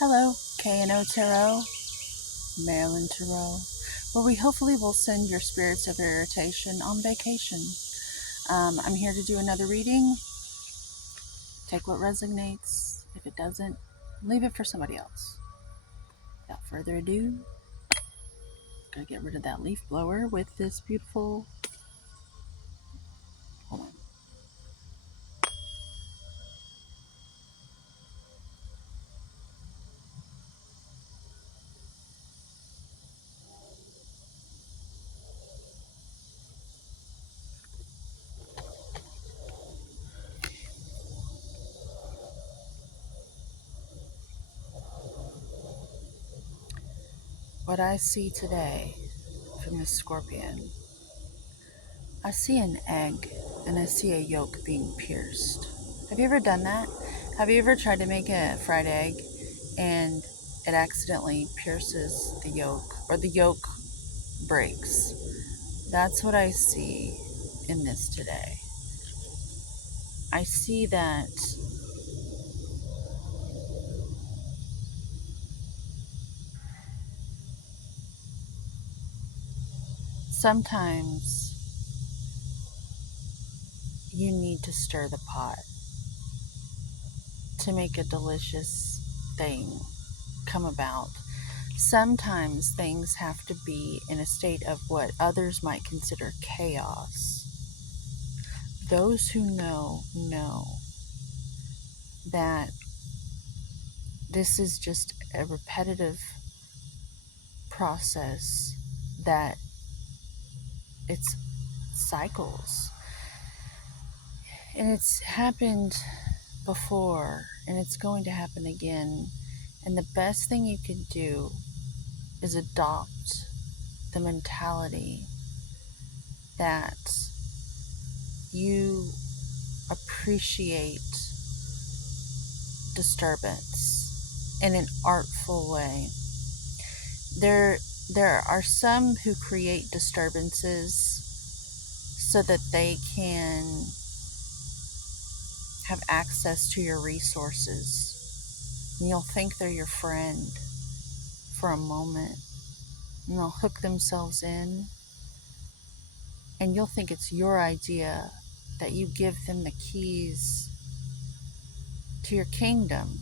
Hello, K&O Tarot, Marilyn Tarot, where we hopefully will send your spirits of irritation on vacation. I'm here to do another reading. Take what resonates. If it doesn't, leave it for somebody else. Without further ado, gotta get rid of that leaf blower with this beautiful. Hold on. What I see today from the Scorpion, I see an egg and I see a yolk being pierced. Have you ever done that? Have you ever tried to make a fried egg and it accidentally pierces the yolk or the yolk breaks? That's what I see in this today. I see that sometimes you need to stir the pot to make a delicious thing come about. Sometimes things have to be in a state of what others might consider chaos. Those who know that this is just a repetitive process, that it's cycles. And it's happened before, and it's going to happen again. And the best thing you can do is adopt the mentality that you appreciate disturbance in an artful way. There are some who create disturbances so that they can have access to your resources. And you'll think they're your friend for a moment, and they'll hook themselves in, and you'll think it's your idea that you give them the keys to your kingdom.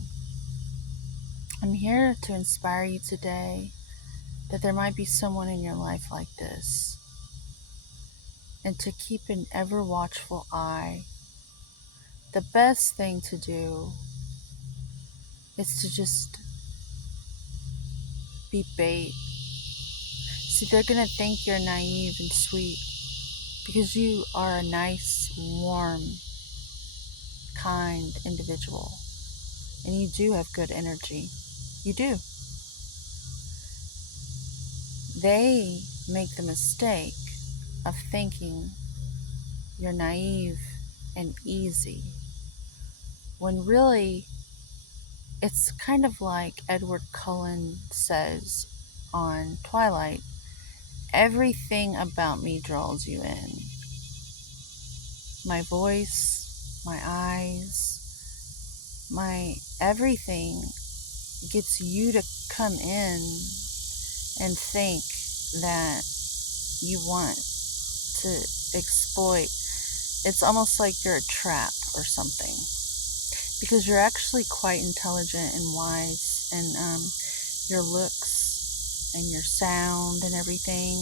I'm here to inspire you today that there might be someone in your life like this, and to keep an ever watchful eye. The best thing to do is to just be bait. See, they're going to think you're naive and sweet because you are a nice, warm, kind individual. And you do have good energy. You do. They make the mistake of thinking you're naive and easy, when really it's kind of like Edward Cullen says on Twilight, everything about me draws you in. My voice, my eyes, my everything gets you to come in and think that you want to exploit. It's almost like you're a trap or something, because you're actually quite intelligent and wise, and your looks and your sound and everything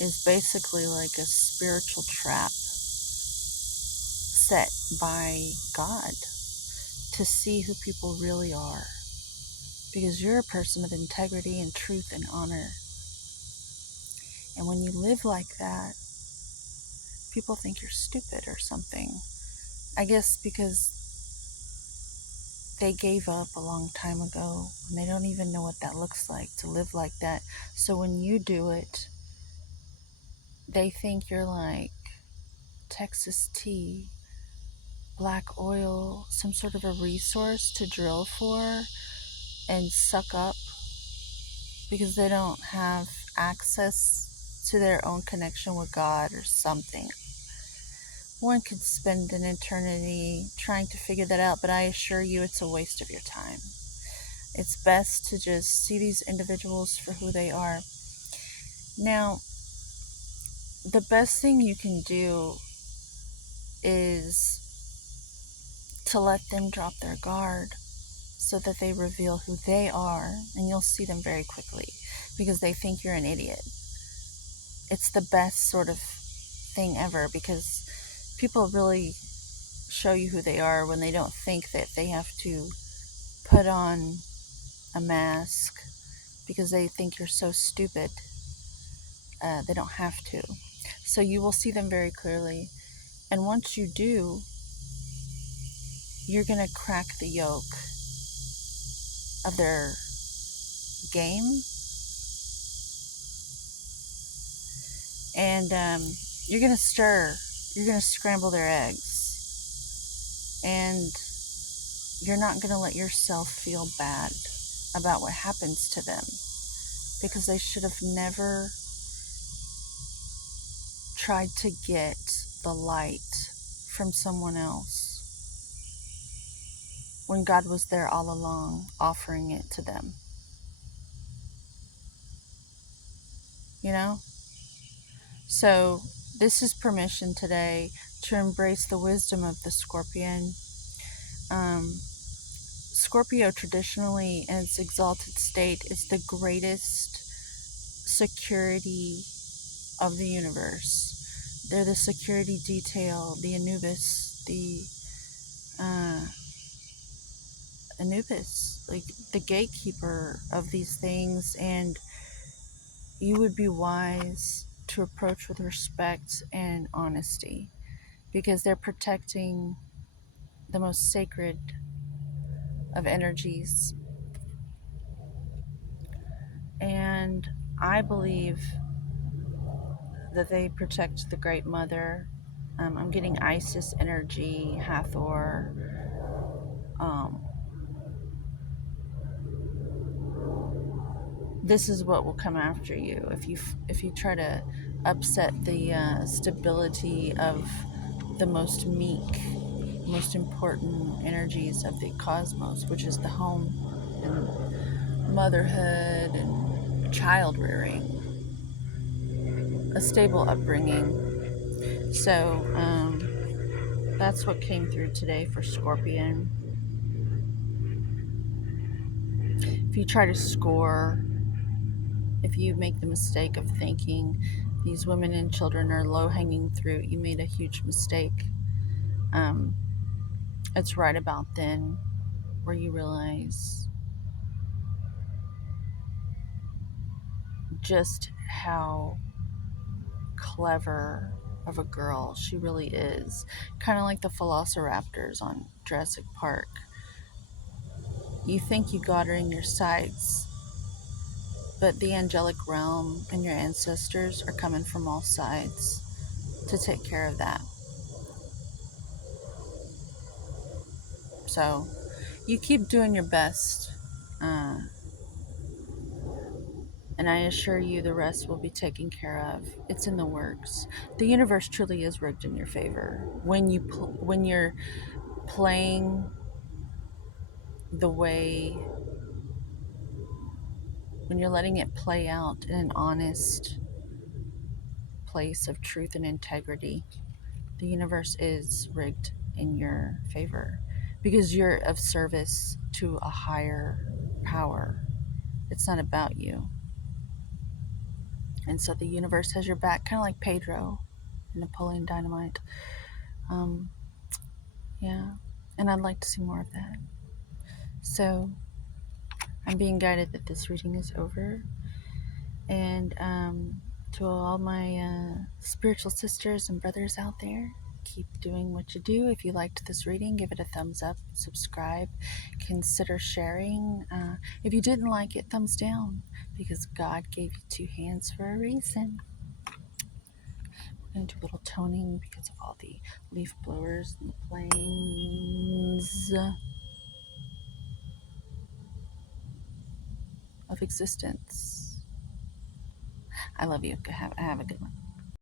is basically like a spiritual trap set by God to see who people really are, because you're a person of integrity and truth and honor. And when you live like that, people think you're stupid or something. I guess because they gave up a long time ago and they don't even know what that looks like to live like that. So when you do it, they think you're like Texas tea, black oil, some sort of a resource to drill for and suck up, because they don't have access to their own connection with God or something. One could spend an eternity trying to figure that out, but I assure you it's a waste of your time. It's best to just see these individuals for who they are. Now, the best thing you can do is to let them drop their guard so that they reveal who they are, and you'll see them very quickly because they think you're an idiot. It's the best sort of thing ever because people really show you who they are when they don't think that they have to put on a mask because they think you're so stupid. They don't have to. So you will see them very clearly. And once you do, you're going to crack the yoke of their game. And you're going to stir. You're going to scramble their eggs. And you're not going to let yourself feel bad about what happens to them because they should have never tried to get the light from someone else when God was there all along offering it to them. You know? So this is permission today to embrace the wisdom of the scorpion. Scorpio traditionally in its exalted state is the greatest security of the universe. They're the security detail, the Anubis, like the gatekeeper of these things, and you would be wise to approach with respect and honesty because they're protecting the most sacred of energies. And I believe that they protect the Great Mother. I'm getting Isis energy, Hathor. Um, this is what will come after you if you try to upset the stability of the most meek, most important energies of the cosmos, which is the home and motherhood and child rearing, a stable upbringing. So that's what came through today for Scorpion. If you try to score, if you make the mistake of thinking these women and children are low-hanging fruit, you made a huge mistake. It's right about then where you realize just how clever of a girl she really is. Kind of like the velociraptors on Jurassic Park. You think you got her in your sights, but the angelic realm and your ancestors are coming from all sides to take care of that. So you keep doing your best, uh, and I assure you the rest will be taken care of. It's in the works. The universe truly is rigged in your favor when you're playing the way, when you're letting it play out in an honest place of truth and integrity. The universe is rigged in your favor because you're of service to a higher power. It's not about you. And so the universe has your back, kind of like Pedro and Napoleon Dynamite. Um, yeah, and I'd like to see more of that. So I'm being guided that this reading is over. And to all my spiritual sisters and brothers out there, keep doing what you do. If you liked this reading, give it a thumbs up, subscribe, consider sharing. If you didn't like it, thumbs down, because God gave you two hands for a reason. We're going to do a little toning because of all the leaf blowers and the planes of existence. I love you. Have a good one.